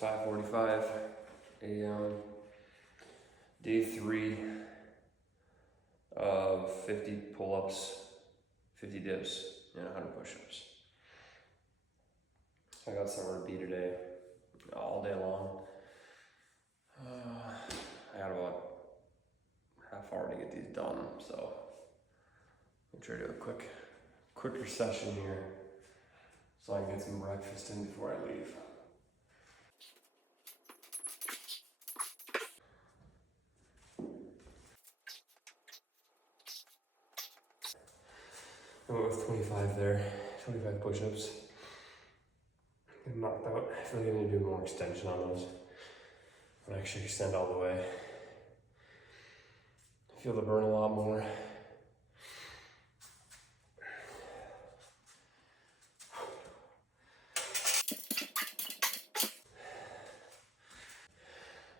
5:45 a.m. Day 3 of 50 pull-ups, 50 dips, and 100 push-ups. I got somewhere to be today, all day long. I got about half hour to get these done, so I'm try to do a quicker session here so I can get some breakfast in before I leave. I went with 25 there, 25 push-ups. I'm knocked out. I feel like I need to do more extension on those. And actually extend all the way. I feel the burn a lot more.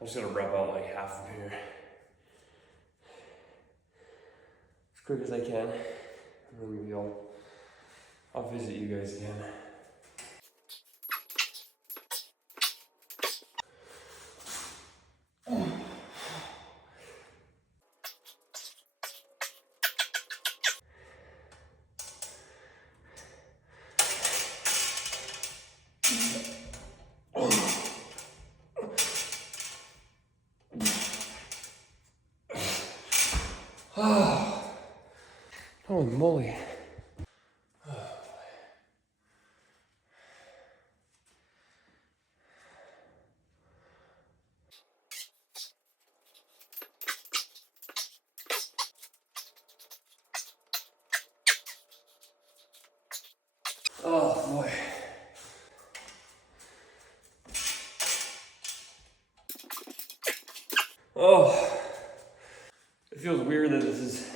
I'm just gonna rep out like half of here as quick as I can, and then maybe I'll visit you guys again. Holy moly. Oh boy. Oh, it feels weird that this is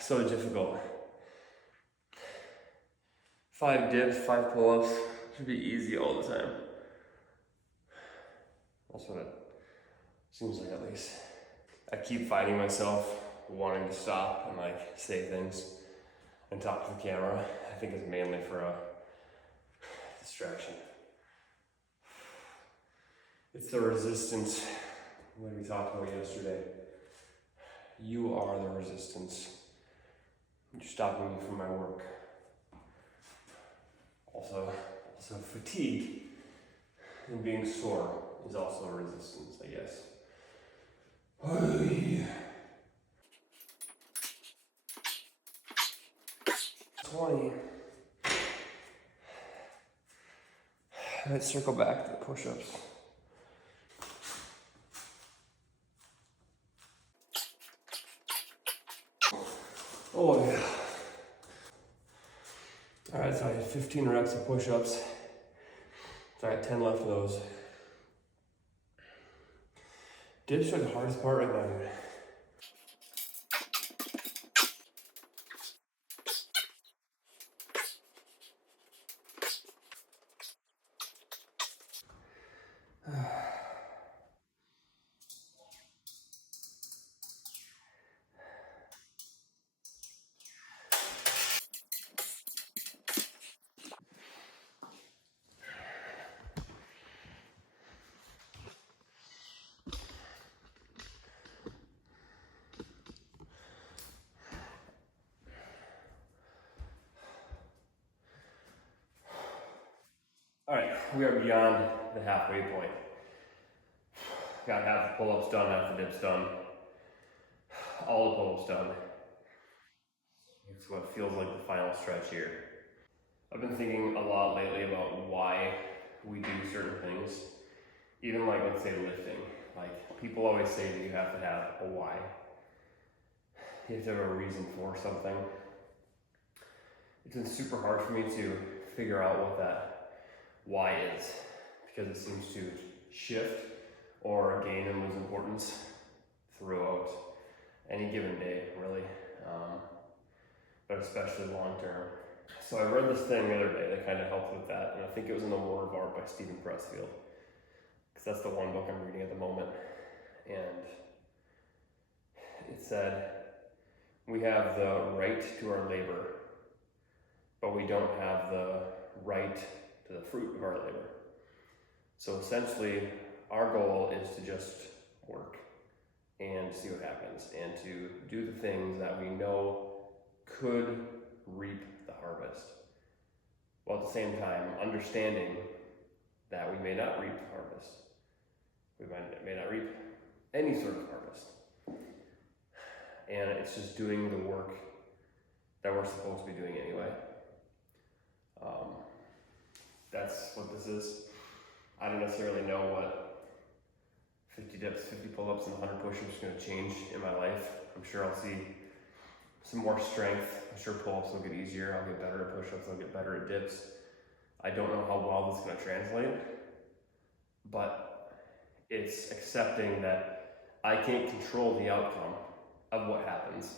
so difficult. 5 dips, 5 pull-ups, should be easy all the time. That's what it seems like, at least. I keep fighting myself, wanting to stop and like say things and talk to the camera. I think it's mainly for a distraction. It's the resistance, what we talked about yesterday. You are the resistance. You're stopping me from my work. Also fatigue and being sore is also a resistance, I guess. 20. Let's circle back to the push-ups. Oh yeah. Alright, so I had 15 reps of push-ups. So I got 10 left of those. Dips are the hardest part right now, dude. Alright, we are beyond the halfway point. Got half the pull-ups done, half the dips done. All the pull-ups done. It's what feels like the final stretch here. I've been thinking a lot lately about why we do certain things. Even like, let's say lifting. Like, people always say that you have to have a why. You have to have a reason for something. It's been super hard for me to figure out what that why is, because it seems to shift or gain and lose importance throughout any given day, really, but especially long term. So I read this thing the other day that kind of helped with that, and I think it was in The War of Art by Stephen Pressfield, because that's the one book I'm reading at the moment. And it said, we have the right to our labor, but we don't have the right to the fruit of our labor. So essentially, our goal is to just work and see what happens and to do the things that we know could reap the harvest. While at the same time, understanding that we may not reap the harvest. We may not reap any sort of harvest. And it's just doing the work that we're supposed to be doing anyway. That's what this is. I don't necessarily know what 50 dips, 50 pull-ups, and 100 push-ups is going to change in my life. I'm sure I'll see some more strength. I'm sure pull-ups will get easier. I'll get better at push-ups. I'll get better at dips. I don't know how well this is going to translate, but it's accepting that I can't control the outcome of what happens.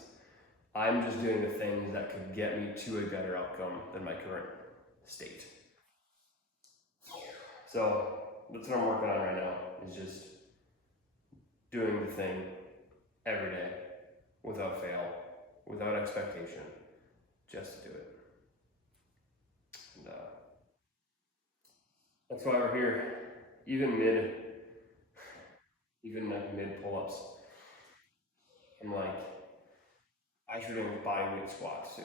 I'm just doing the things that could get me to a better outcome than my current state. So that's what I'm working on right now, is just doing the thing every day without fail, without expectation, just to do it. And, that's why we're here, even mid pull-ups. I'm like, I should be doing body weight squats too.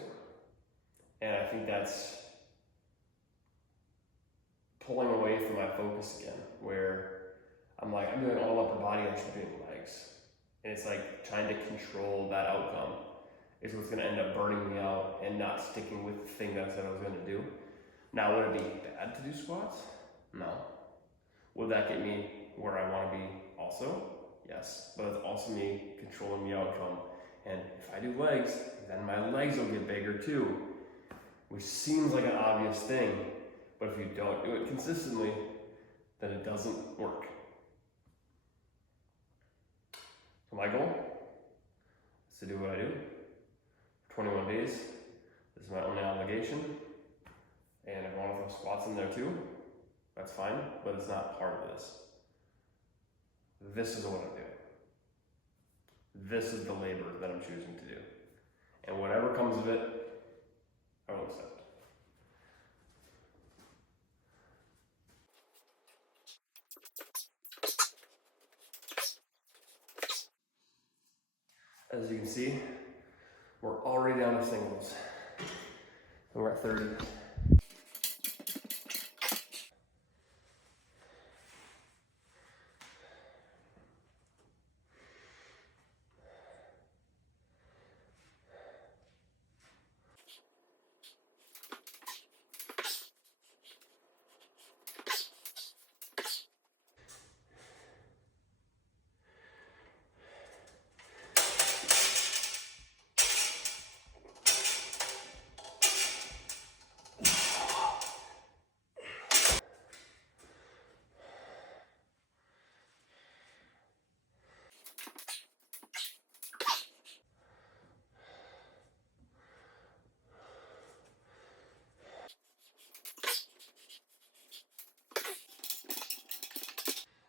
And I think that's pulling away from my focus again, where I'm like, I'm doing all upper body, I should be doing legs. And it's like trying to control that outcome is what's gonna end up burning me out and not sticking with the thing that I said I was gonna do. Now, would it be bad to do squats? No. Would that get me where I wanna be also? Yes, but it's also me controlling the outcome. And if I do legs, then my legs will get bigger too, which seems like an obvious thing, but if you don't do it consistently, then it doesn't work. So my goal is to do what I do for 21 days. This is my only obligation. And if I want to throw squats in there too, that's fine, but it's not part of this. This is what I'm doing. This is the labor that I'm choosing to do. And whatever comes of it, I will accept. As you can see, we're already down to singles. And we're at 30.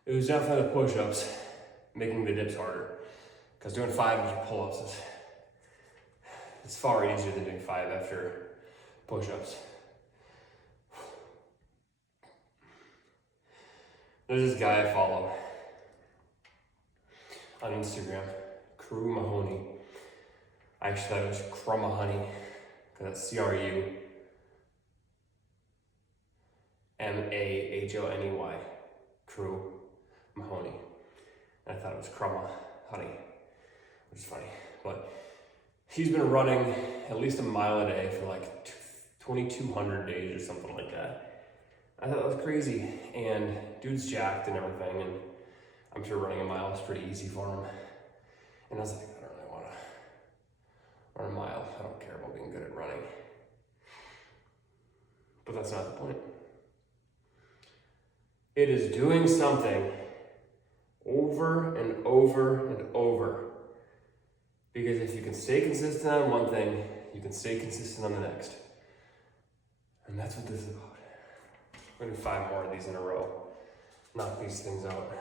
It was definitely the push-ups making the dips harder. Because doing 5 pull-ups it's far easier than doing 5 after push-ups. There's this guy I follow on Instagram, Crew Mahoney. I actually thought it was Crumahoney, because that's CRUMAHONEY, Crew Mahoney. And I thought it was Crumahoney, which is funny. But he's been running at least a mile a day for like 2,200 days or something like that. I thought that was crazy. And dude's jacked and everything, and I'm sure running a mile is pretty easy for him. And I was like, I don't really want to run a mile. I don't care about being good at running. But that's not the point. It is doing something over and over and over. Because if you can stay consistent on one thing, you can stay consistent on the next. And that's what this is about. We're gonna do 5 more of these in a row. Knock these things out.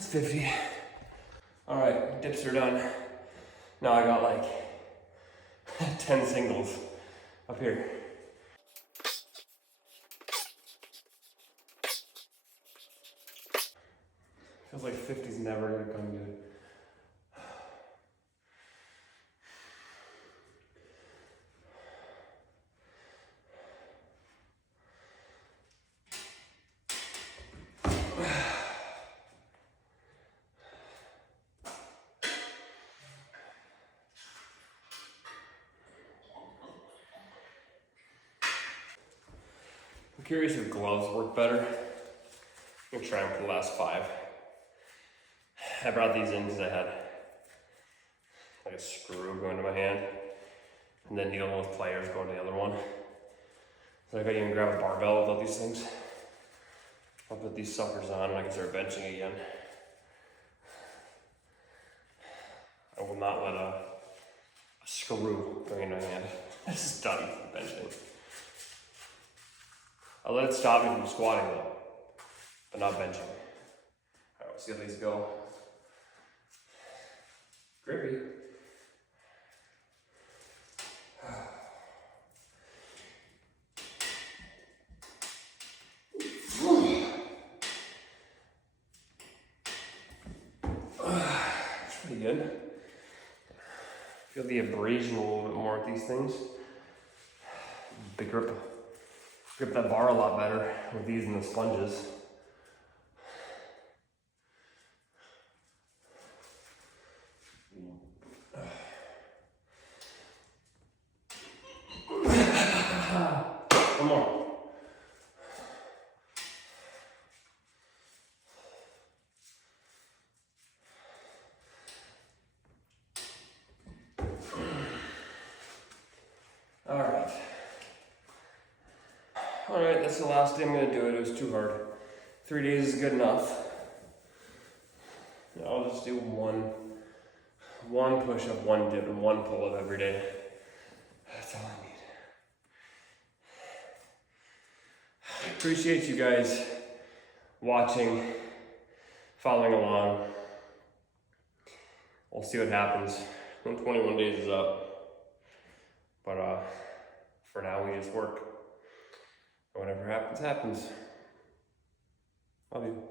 That's 50. All right, dips are done. Now I got like 10 singles up here. Feels like 50's never gonna come good. I'm curious if gloves work better. I'm gonna try them for the last 5. I brought these in because I had like a screw going to my hand, and then needle nose pliers going to the other one. So I could even grab a barbell without these things. I'll put these suckers on and I can start benching again. I will not let a screw go in my hand. This is done benching. I'll let it stop me from squatting though, but not benching. Alright, let's see how these go. Grippy. That's pretty good. Feel the abrasion a little bit more with these things. The grip that bar a lot better with these and the sponges. One more. Alright, that's the last day I'm going to do it. It was too hard. 3 days is good enough. I'll just do one push-up, one dip, and one pull-up every day. That's all I need. Appreciate you guys watching, following along. We'll see what happens when 21 days is up. But for now, we just work. Whatever happens, happens. Love you.